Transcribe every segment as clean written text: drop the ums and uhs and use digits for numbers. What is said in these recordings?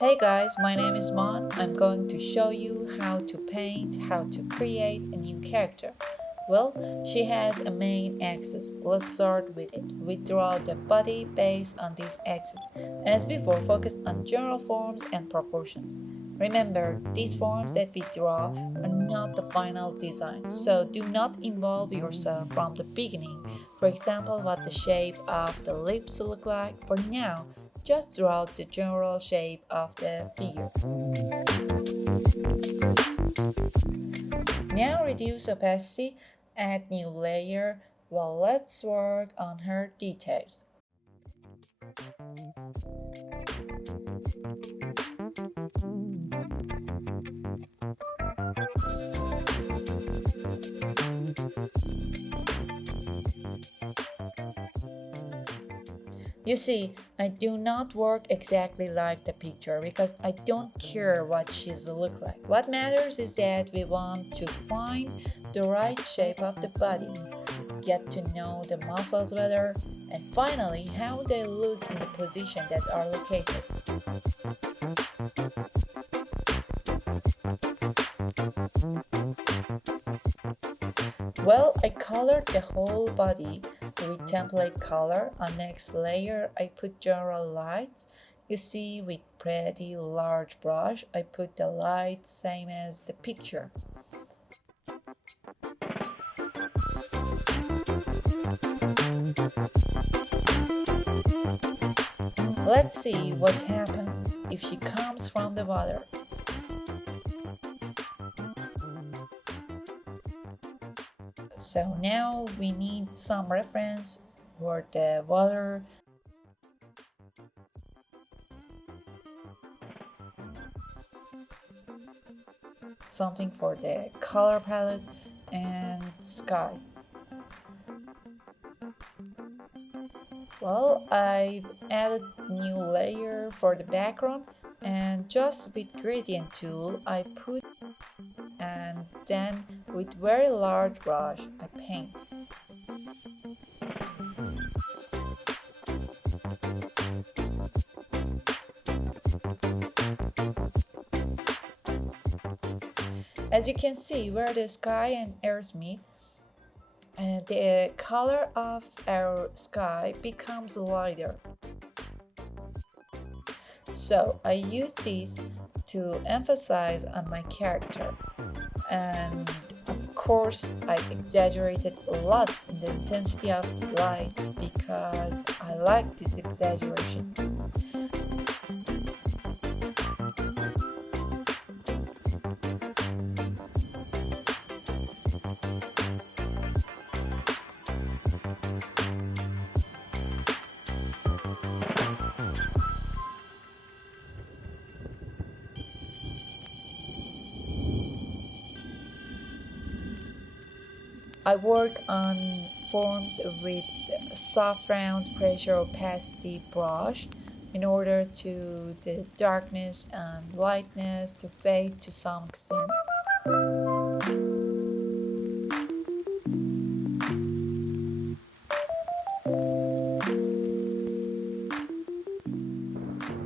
Hey guys, my name is Mon. I'm going to show you how to paint, how to create a new character. Well, she has a main axis. Let's start with it. We draw the body based on this axis. And as before, focus on general forms and proportions. Remember, these forms that we draw are not the final design, so do not involve yourself from the beginning. For example, what the shape of the lips look like. For now, just draw the general shape of the figure. Now reduce opacity, add new layer. Well, let's work on her details. You see, I do not work exactly like the picture because I don't care what she's look like. What matters is that we want to find the right shape of the body, get to know the muscles better, and finally how they look in the position that are located. Well, I colored the whole body with template color. On next layer, I put general lights. You see, with pretty large brush, I put the light same as the picture. Let's see what happens if she comes from the water. So now we need some reference for the water. Something for the color palette and sky. Well, I've added new layer for the background and just with gradient tool I put, and then with very large brush I paint. As you can see, where the sky and earth meet, the color of our sky becomes lighter. So I use this to emphasize on my character, and of course I exaggerated a lot in the intensity of the light because I like this exaggeration. I work on forms with soft round pressure opacity brush in order to the darkness and lightness to fade to some extent.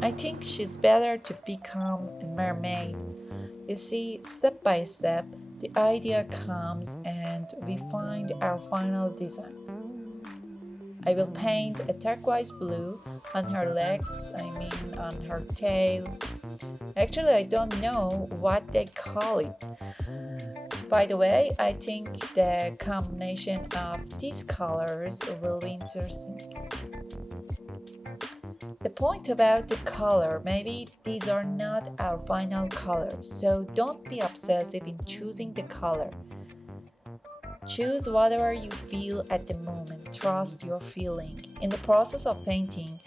I think she's better to become a mermaid. You see, step by step, the idea comes and we find our final design. I will paint a turquoise blue on her legs, I mean on her tail. Actually, I don't know what they call it. By the way, I think the combination of these colors will be interesting. The point about the color, maybe these are not our final colors, so don't be obsessive in choosing the color. Choose whatever you feel at the moment, trust your feeling. In the process of painting,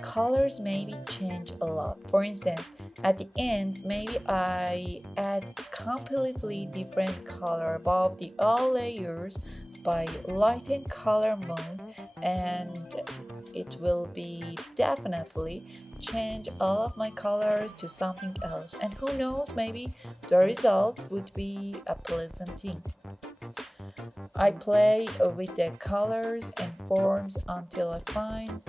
colors maybe change a lot. For instance, at the end, maybe I add completely different color above the all layers by lighten color mode, and it will be definitely change all of my colors to something else, and who knows, maybe the result would be a pleasant thing. I play with the colors and forms until I find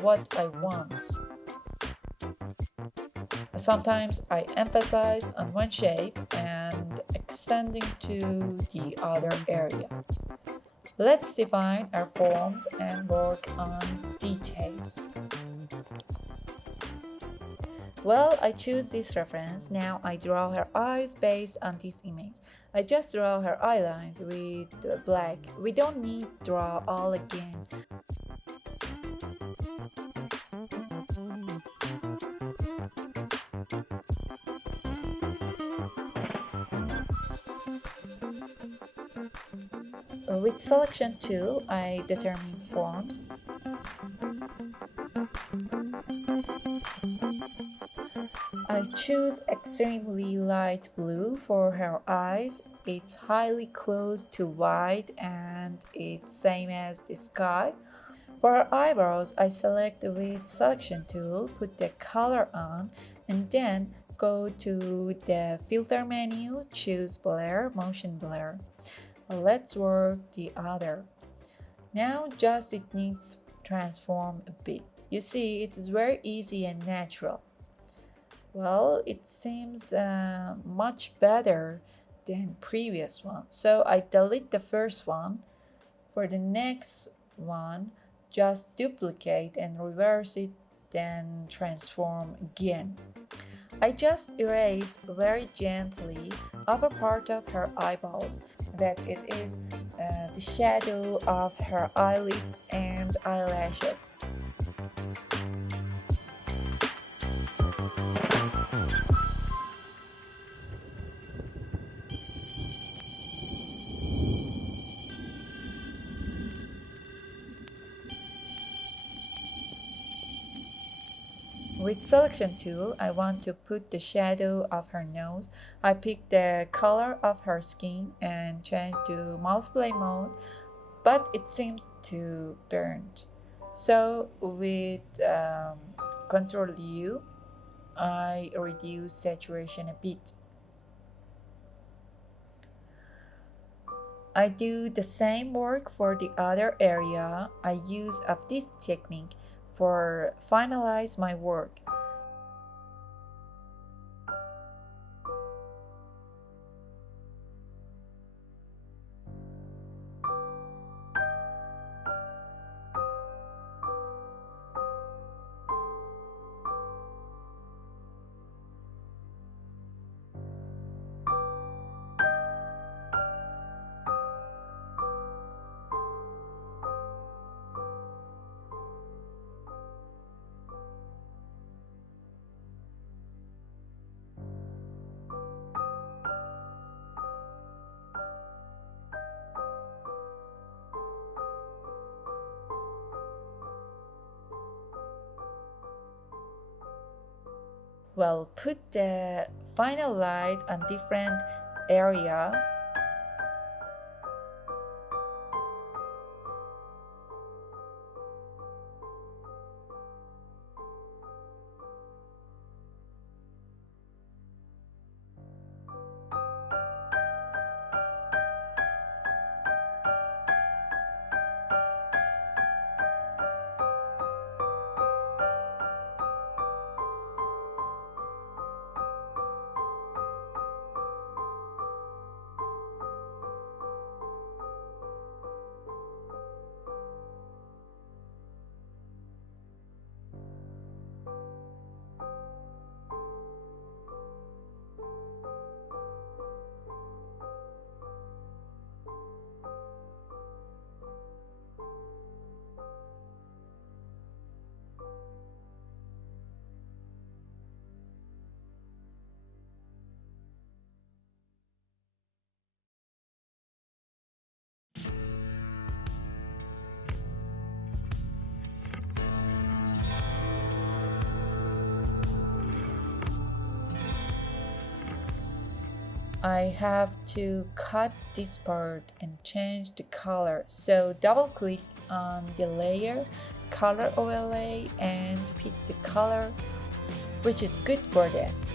what I want. Sometimes I emphasize on one shape and extending to the other area. Let's define our forms and work on details. Well, I choose this reference. Now I draw her eyes based on this image. I just draw her eye lines with black. We don't need draw all again. With selection tool, I determine forms. I choose extremely light blue for her eyes. It's highly close to white and it's same as the sky. For her eyebrows, I select with selection tool, put the color on, and then go to the filter menu, choose blur, motion blur. Let's work the other. Now just it needs transform a bit. You see, it is very easy and natural. Well, it seems much better than previous one. So I delete the first one. For the next one, just duplicate and reverse it, then transform again. I just erase very gently upper part of her eyeballs, that it is the shadow of her eyelids and eyelashes. With selection tool, I want to put the shadow of her nose. I pick the color of her skin and change to multiply mode, but it seems to burnt. So with Control U, I reduce saturation a bit. I do the same work for the other area. I use of this technique for finalize my work. Well, put the final light on different area. I have to cut this part and change the color. So double click on the layer, color overlay, and pick the color which is good for that.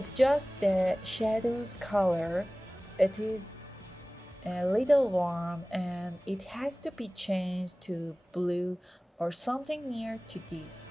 Adjust the shadow's color. It is a little warm and it has to be changed to blue or something near to this.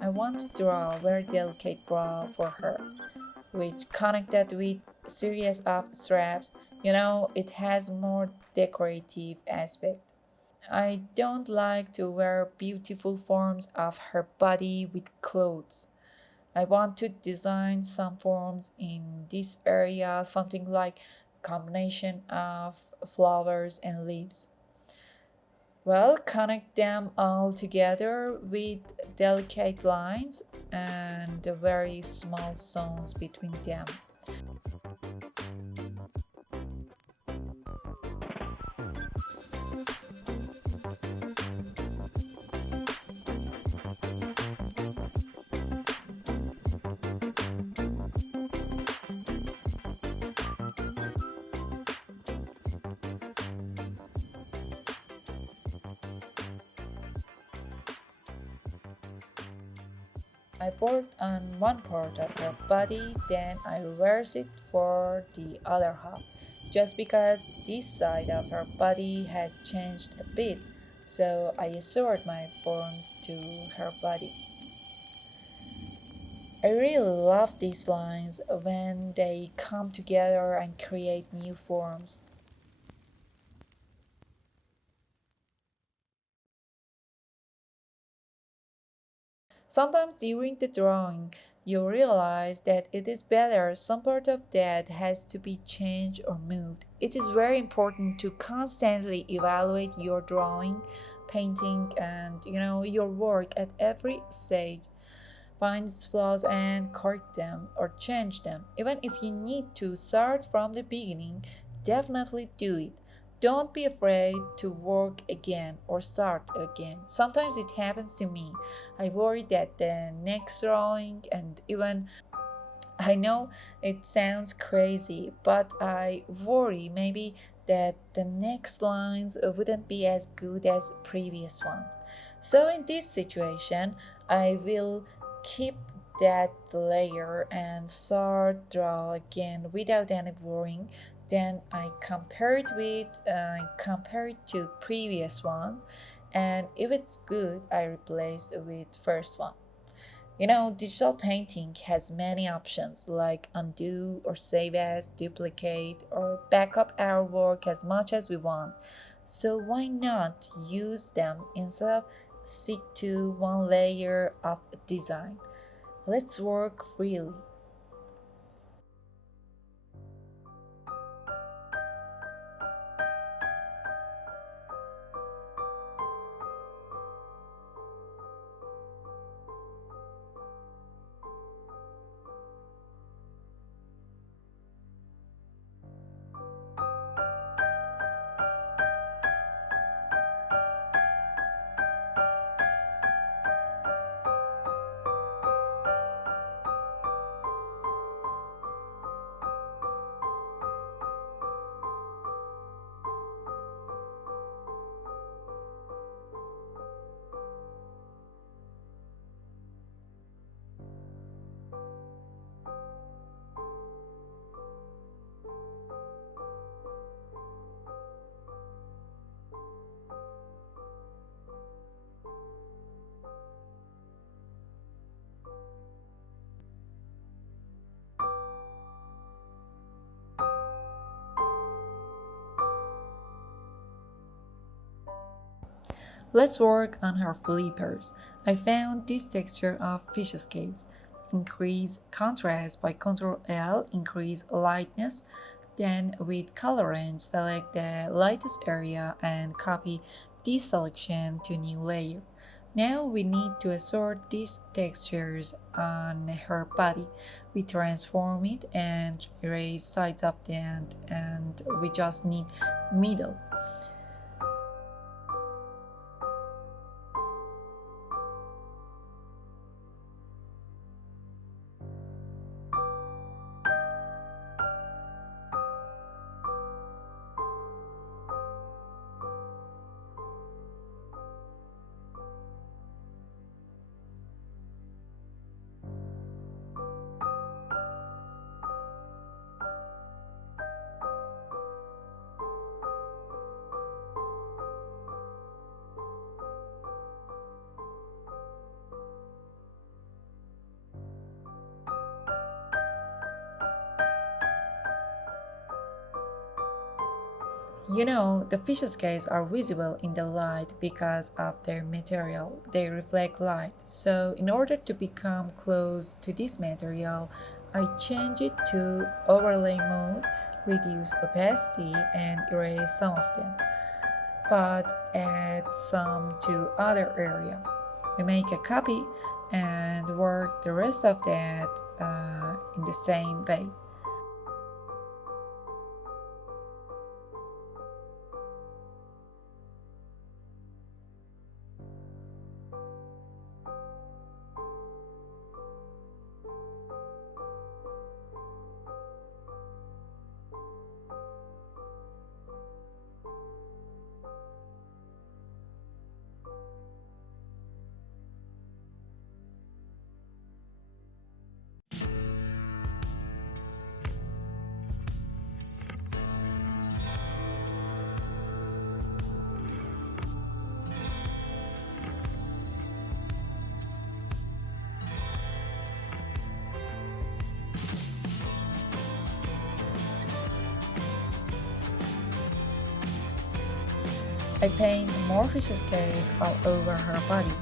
I want to draw a very delicate bra for her, which connected with series of straps. It has more decorative aspect. I don't like to wear beautiful forms of her body with clothes. I want to design some forms in this area, something like combination of flowers and leaves. Well, connect them all together with delicate lines and very small zones between them. I worked on one part of her body, then I reversed it for the other half, just because this side of her body has changed a bit, so I assured my forms to her body. I really love these lines when they come together and create new forms. Sometimes during the drawing, you realize that it is better some part of that has to be changed or moved. It is very important to constantly evaluate your drawing, painting, and your work at every stage. Find its flaws and correct them or change them. Even if you need to start from the beginning, definitely do it. Don't be afraid to work again or start again. Sometimes it happens to me. I worry that the next drawing and even I know it sounds crazy, but I worry maybe that the next lines wouldn't be as good as previous ones. So in this situation, I will keep that layer and start draw again without any worrying. Then I compare it to previous one, and if it's good, I replace it with first one. Digital painting has many options like undo or save as, duplicate, or back up our work as much as we want. So why not use them instead of stick to one layer of design? Let's work freely. Let's work on her flippers. I found this texture of fish scales. Increase contrast by Ctrl L, increase lightness. Then with color range, select the lightest area and copy this selection to new layer. Now we need to assort these textures on her body. We transform it and erase sides of the end, and we just need middle. The fish scales are visible in the light because of their material. They reflect light. So, in order to become close to this material, I change it to overlay mode, reduce opacity, and erase some of them, but add some to other area. We make a copy and work the rest of that in the same way. I paint more fish scales all over her body.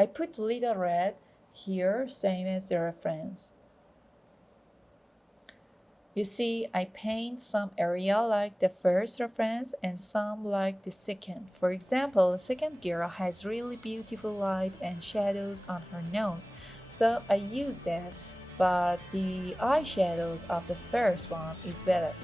I put little red here, same as the reference. You see, I paint some area like the first reference and some like the second. For example, the second girl has really beautiful light and shadows on her nose, so I use that, but the eyeshadows of the first one is better.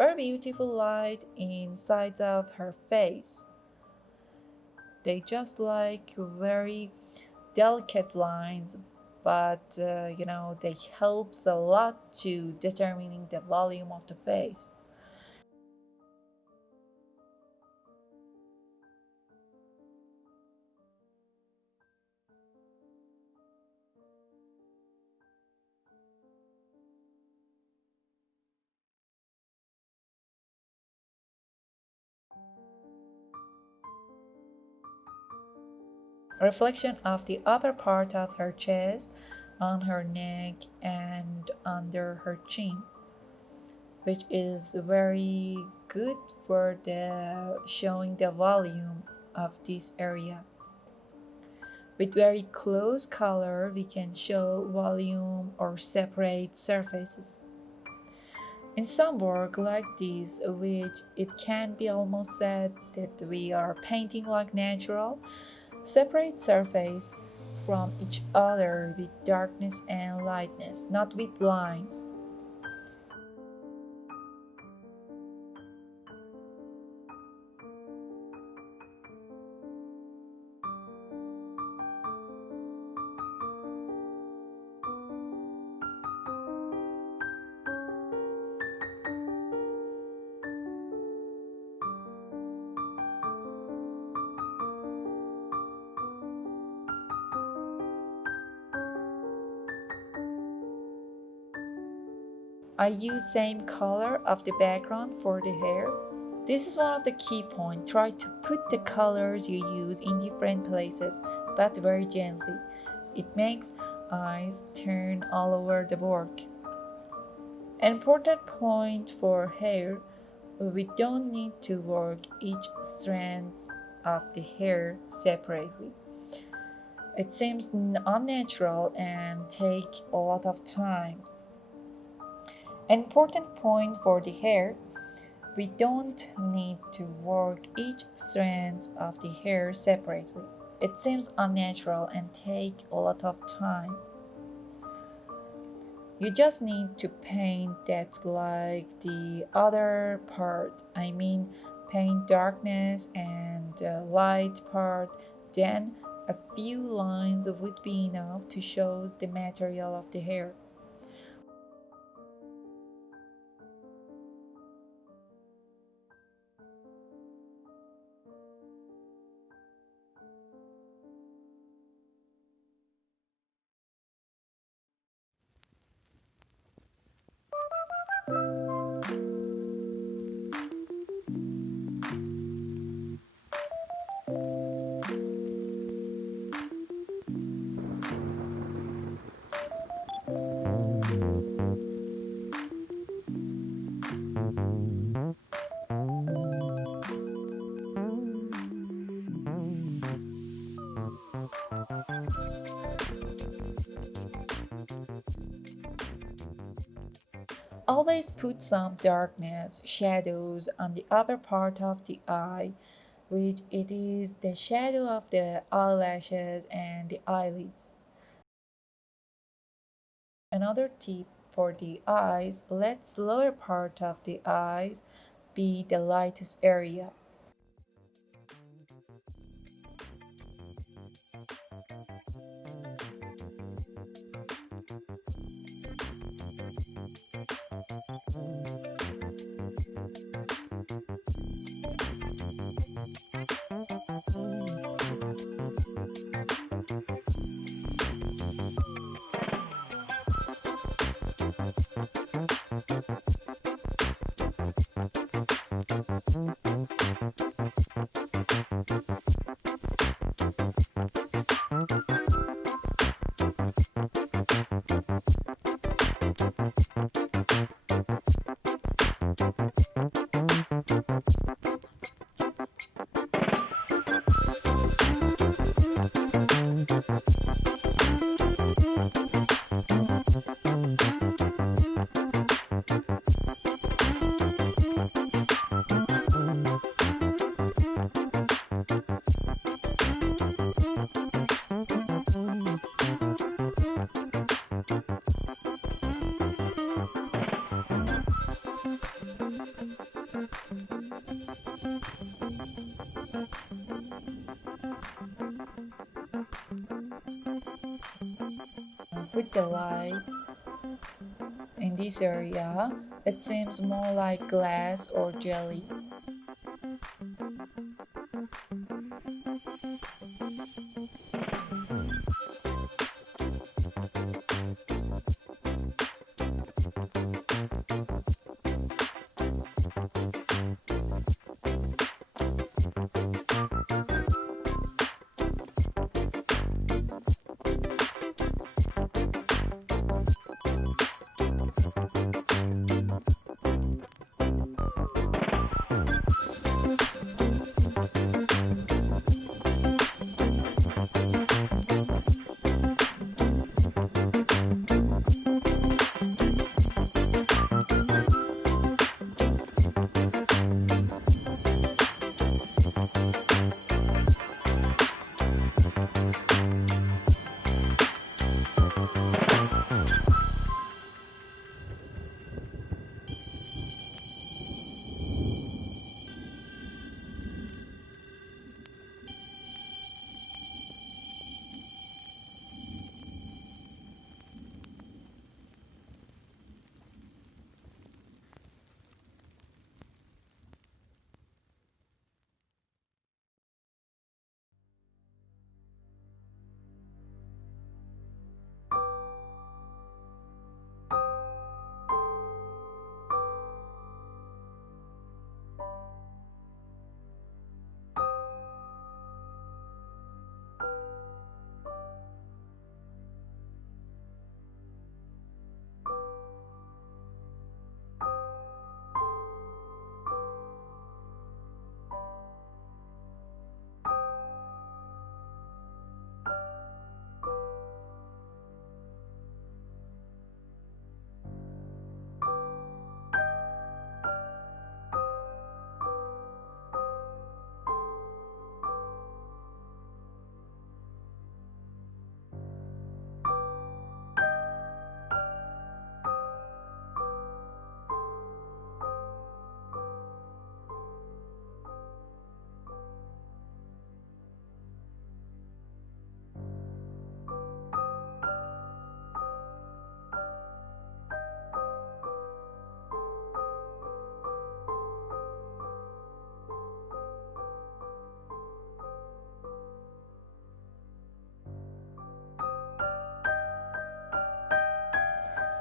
very beautiful light inside of her face. They just like very delicate lines, but they helps a lot to determining the volume of the face. Reflection of the upper part of her chest, on her neck, and under her chin, which is very good for the showing the volume of this area. With very close color, we can show volume or separate surfaces. In some work like this, which it can be almost said that we are painting like natural, separate surface from each other with darkness and lightness, not with lines. I use same color of the background for the hair. This is one of the key points. Try to put the colors you use in different places, but very gently. It makes eyes turn all over the work. An important point for hair, we don't need to work each strand of the hair separately. It seems unnatural and take a lot of time. An important point for the hair, we don't need to work each strand of the hair separately. It seems unnatural and take a lot of time. You just need to paint that like the other part. I mean, paint darkness and light part. Then a few lines would be enough to show the material of the hair. Always put some darkness, shadows on the upper part of the eye, which it is the shadow of the eyelashes and the eyelids. Another tip for the eyes, let's lower part of the eyes be the lightest area. put the light in this area, it seems more like glass or jelly.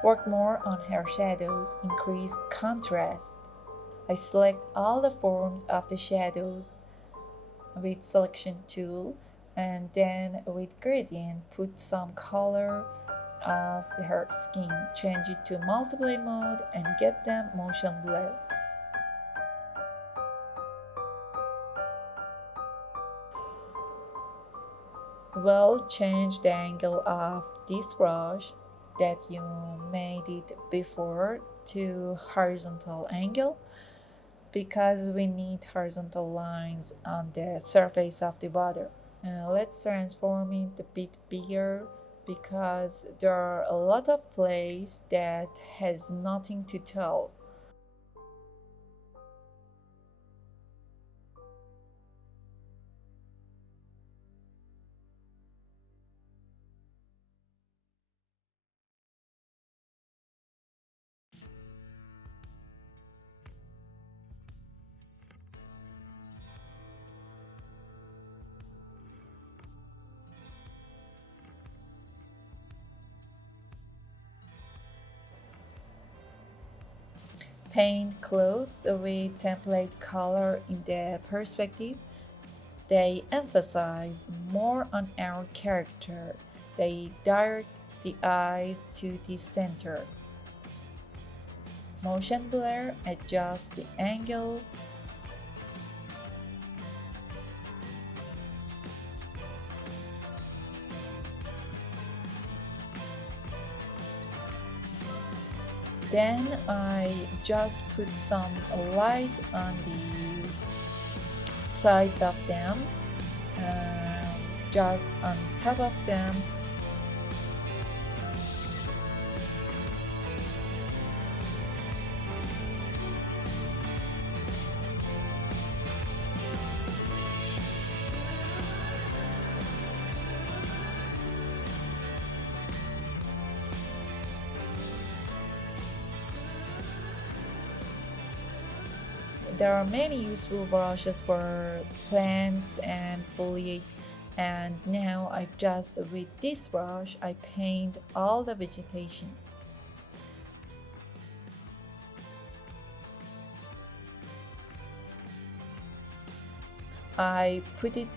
Work more on her shadows, increase contrast. I select all the forms of the shadows with selection tool, and then with gradient put some color of her skin, change it to multiply mode and get them motion blur. Well, change the angle of this brush that you made it before to horizontal angle, because we need horizontal lines on the surface of the water. Let's transform it a bit bigger, because there are a lot of places that has nothing to tell. Paint clothes with template color in the perspective. They emphasize more on our character. They direct the eyes to the center. Motion blur, adjust the angle. Then I just put some light on the sides of them, just on top of them. there are many useful brushes for plants and foliage, and now with this brush I paint all the vegetation. I put it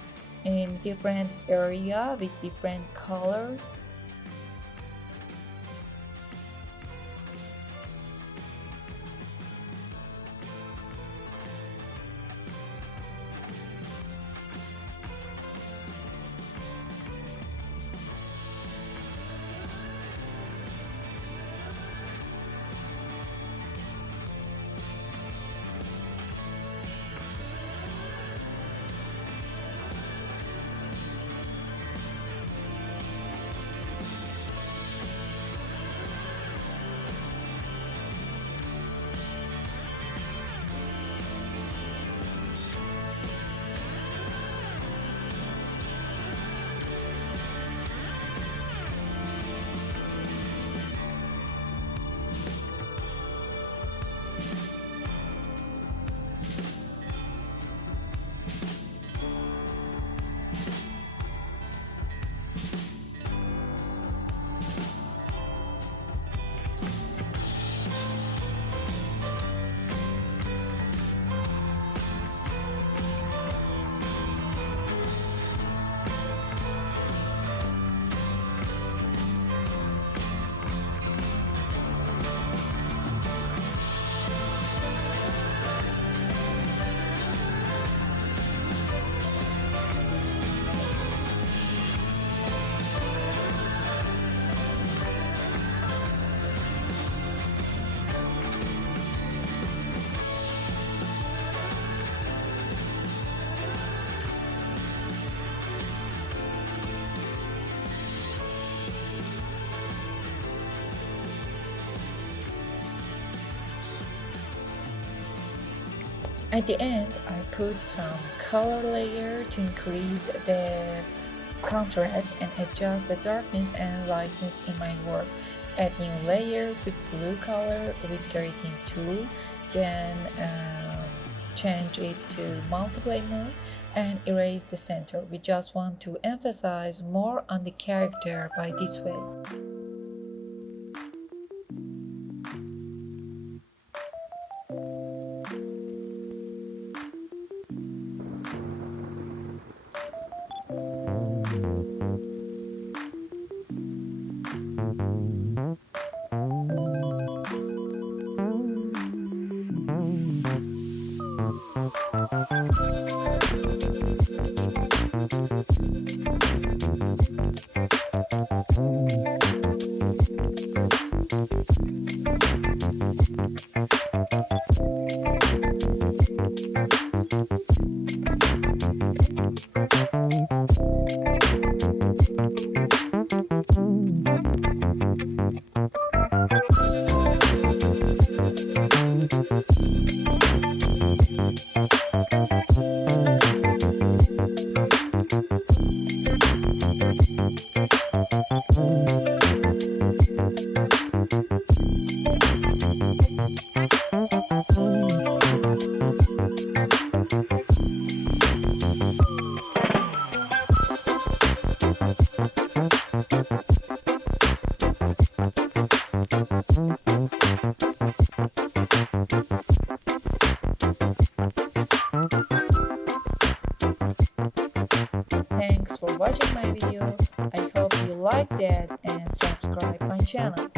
in different area with different colors. At the end, I put some color layer to increase the contrast and adjust the darkness and lightness in my work. Add new layer with blue color with keratin tool, then change it to multiply mode and erase the center. We just want to emphasize more on the character by this way. Thanks for watching my video. I hope you liked it and subscribe my channel.